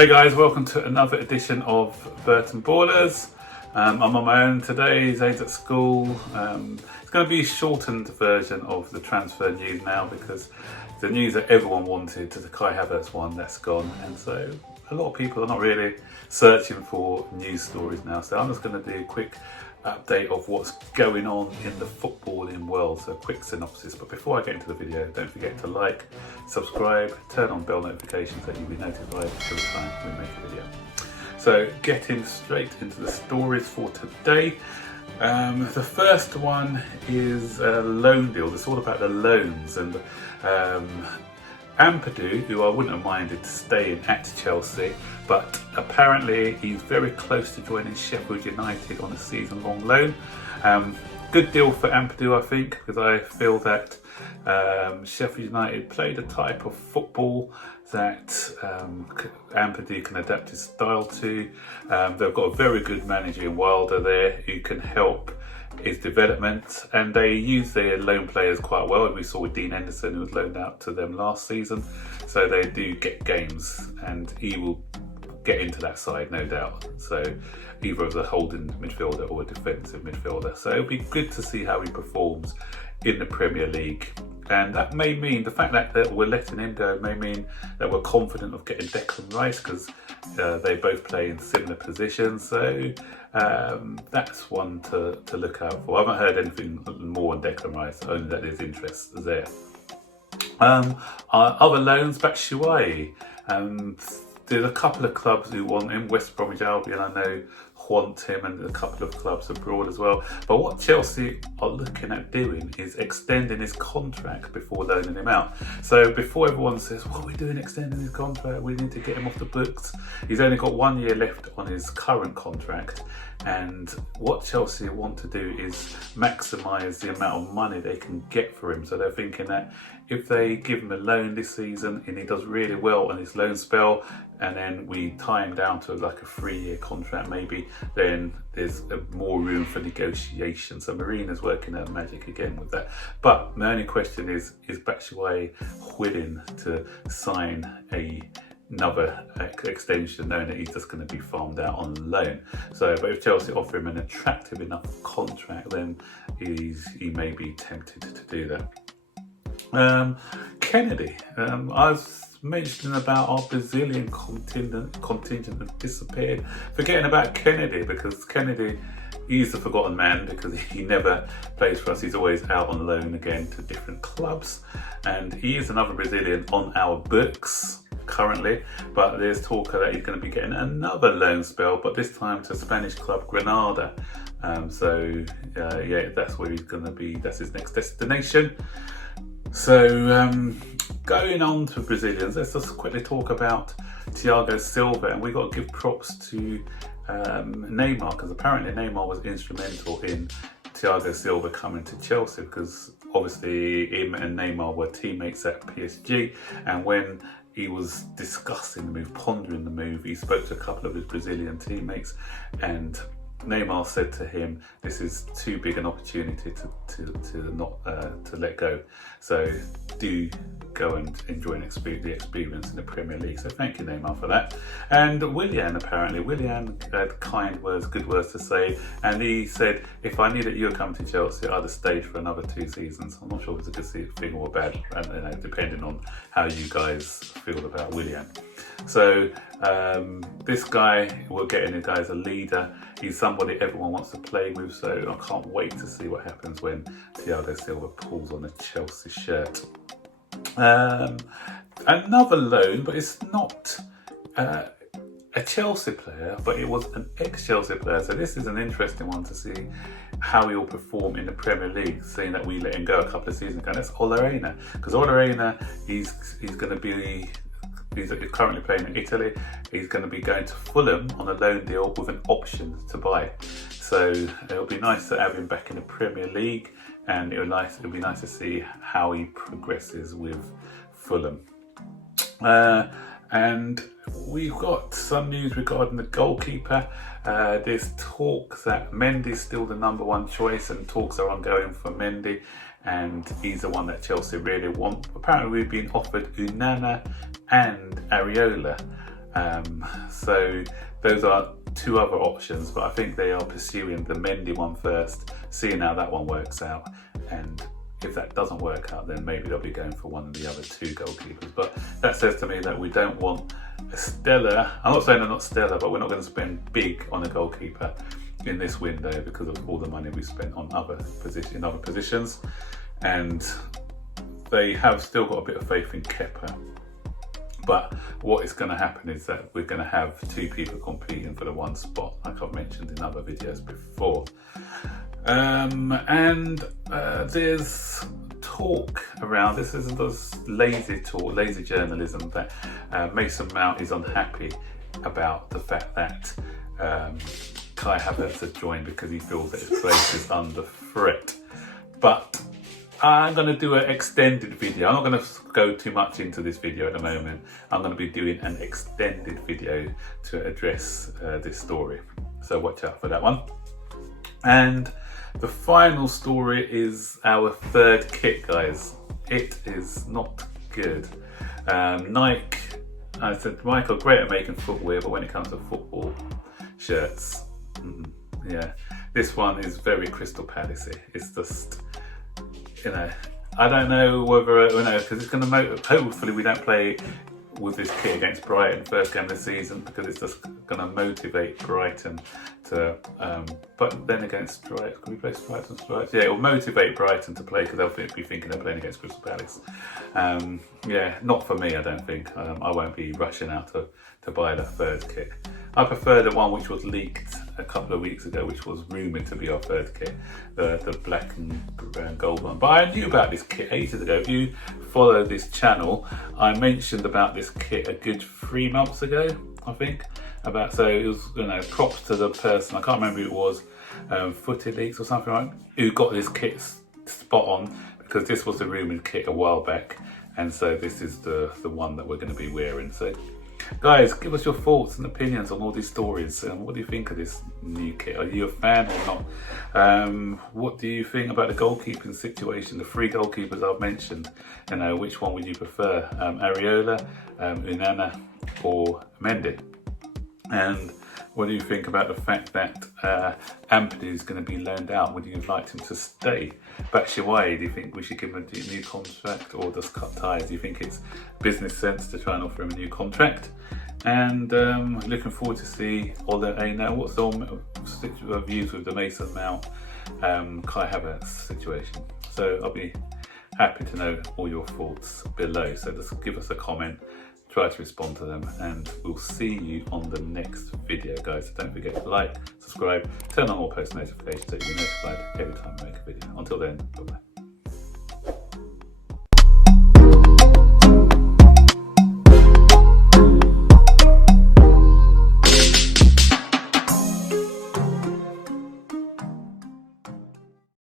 Hey guys, welcome to another edition of Burton Ballers. I'm on my own today, Zaid's at school. It's going to be a shortened version of the transfer news now because the news that everyone wanted, the Kai Havertz one, that's gone. And so a lot of people are not really searching for news stories now. So I'm just going to do a quick update of what's going on in the footballing world, so a quick synopsis. But before I get into the video, don't forget to like, subscribe, turn on bell notifications so you'll be notified every time we make a video. So getting straight into the stories for today. The first one is loan deals. It's all about the loans, and Ampadu, who I wouldn't have minded staying at Chelsea, but apparently he's very close to joining Sheffield United on a season-long loan. Good deal for Ampadu, I think, because I feel that Sheffield United played a type of football that Ampadu can adapt his style to. They've got a very good manager in Wilder there who can help his development, and they use their loan players quite well. We saw with Dean Henderson, who was loaned out to them last season, so they do get games, and he will get into that side, no doubt. So either as a holding midfielder or a defensive midfielder. So it'll be good to see how he performs in the Premier League. And that may mean, the fact that we're letting him go may mean that we're confident of getting Declan Rice, because they both play in similar positions. So that's one to look out for. I haven't heard anything more on Declan Rice, only that there's interest there. Other loans, Batshuayi. There's a couple of clubs who want him. West Bromwich Albion, I know, want him, and a couple of clubs abroad as well. But what Chelsea are looking at doing is extending his contract before loaning him out. So before everyone says, what are we doing extending his contract? We need to get him off the books. He's only got 1 year left on his current contract. And what Chelsea want to do is maximise the amount of money they can get for him. So they're thinking that if they give him a loan this season and he does really well on his loan spell, and then we tie him down to like a 3-year contract maybe, then there's more room for negotiation. So Marina's working out magic again with that. But my only question is Batshuayi willing to sign another extension, knowing that he's just going to be farmed out on loan? So, but if Chelsea offer him an attractive enough contract, then he may be tempted to do that. Kenedy, I was mentioning about our Brazilian contingent that disappeared. Forgetting about Kenedy, because Kenedy, he's the forgotten man because he never plays for us. He's always out on loan again to different clubs, and he is another Brazilian on our books currently, but there's talk that he's going to be getting another loan spell, but this time to Spanish club Granada. Yeah, that's where he's going to be. That's his next destination. So going on to Brazilians, let's just quickly talk about Thiago Silva, and we got to give props to Neymar, because apparently Neymar was instrumental in Thiago Silva coming to Chelsea, because obviously him and Neymar were teammates at PSG, and when he was discussing the move, pondering the move, he spoke to a couple of his Brazilian teammates, and Neymar said to him, this is too big an opportunity to let go. So do go and enjoy the experience in the Premier League. So thank you, Neymar, for that. And Willian had kind words, good words to say, and he said, if I knew that you were coming to Chelsea, I'd have stayed for another 2 seasons. I'm not sure if it's a good thing or bad, and depending on how you guys feel about Willian. So this guy, we're getting a guy as a leader. He's somebody everyone wants to play with, so I can't wait to see what happens when Thiago Silva pulls on a Chelsea shirt. Another loan, but it's not a Chelsea player, but it was an ex-Chelsea player. So this is an interesting one to see how he will perform in the Premier League, seeing that we let him go a couple of seasons ago. That's Ola Reina, because Ola Reina, he's going to be... He's currently playing in Italy. He's going to be going to Fulham on a loan deal with an option to buy. So it'll be nice to have him back in the Premier League, and it'll be nice to see how he progresses with Fulham. And we've got some news regarding the goalkeeper. There's talk that Mendy's still the number one choice, and talks are ongoing for Mendy, and he's the one that Chelsea really want. Apparently we've been offered Unana and Areola. So those are two other options, but I think they are pursuing the Mendy one first, seeing how that one works out, and if that doesn't work out, then maybe they'll be going for one of the other two goalkeepers. But that says to me that we don't want a stellar, I'm not saying they're not stellar, but we're not going to spend big on a goalkeeper in this window because of all the money we spent on other positions. And they have still got a bit of faith in Kepa. But what is going to happen is that we're going to have two people competing for the one spot, like I've mentioned in other videos before. There's talk around, this is lazy talk, lazy journalism, that Mason Mount is unhappy about the fact that Kai Havertz has joined because he feels that his place is under threat. But I'm going to do an extended video. I'm not going to go too much into this video at the moment. I'm going to be doing an extended video to address this story. So watch out for that one. And the final story is our third kit, guys. It is not good. Nike, I said, Michael, great at making footwear, but when it comes to football shirts, yeah, this one is very Crystal Palace-y. It's just, you know, I don't know whether, because it's going to, hopefully we don't play with this kit against Brighton first game of the season, because it's just going to motivate Brighton to, but then against Brighton, can we play Brighton strikes? Yeah, it will motivate Brighton to play because they'll be thinking they're playing against Crystal Palace. Yeah, not for me, I don't think. I won't be rushing out to buy the third kit. I prefer the one which was leaked a couple of weeks ago, which was rumoured to be our third kit, the black and gold one. But I knew about this kit ages ago. If you follow this channel, I mentioned about this kit a good 3 months ago, I think. So it was, props to the person, I can't remember who it was, Footy Leaks or something like that, who got this kit spot on, because this was the rumoured kit a while back, and so this is the one that we're going to be wearing. So guys, give us your thoughts and opinions on all these stories. What do you think of this new kit? Are you a fan or not? What do you think about the goalkeeping situation? The 3 goalkeepers I've mentioned, which one would you prefer? Areola, Onana or Mendy? And what do you think about the fact that Ampadu is going to be loaned out? Would you have liked him to stay? Batshuayi, do you think we should give him a new contract or just cut ties? Do you think it's business sense to try and offer him a new contract? And looking forward to see Ole Einar. What's the views with the Mason Mount, Kai Havertz situation? So I'll be happy to know all your thoughts below. So just give us a comment. Try to respond to them, and we'll see you on the next video, guys. So don't forget to like, subscribe, turn on all post notifications so you'll be notified every time I make a video. Until then, bye bye.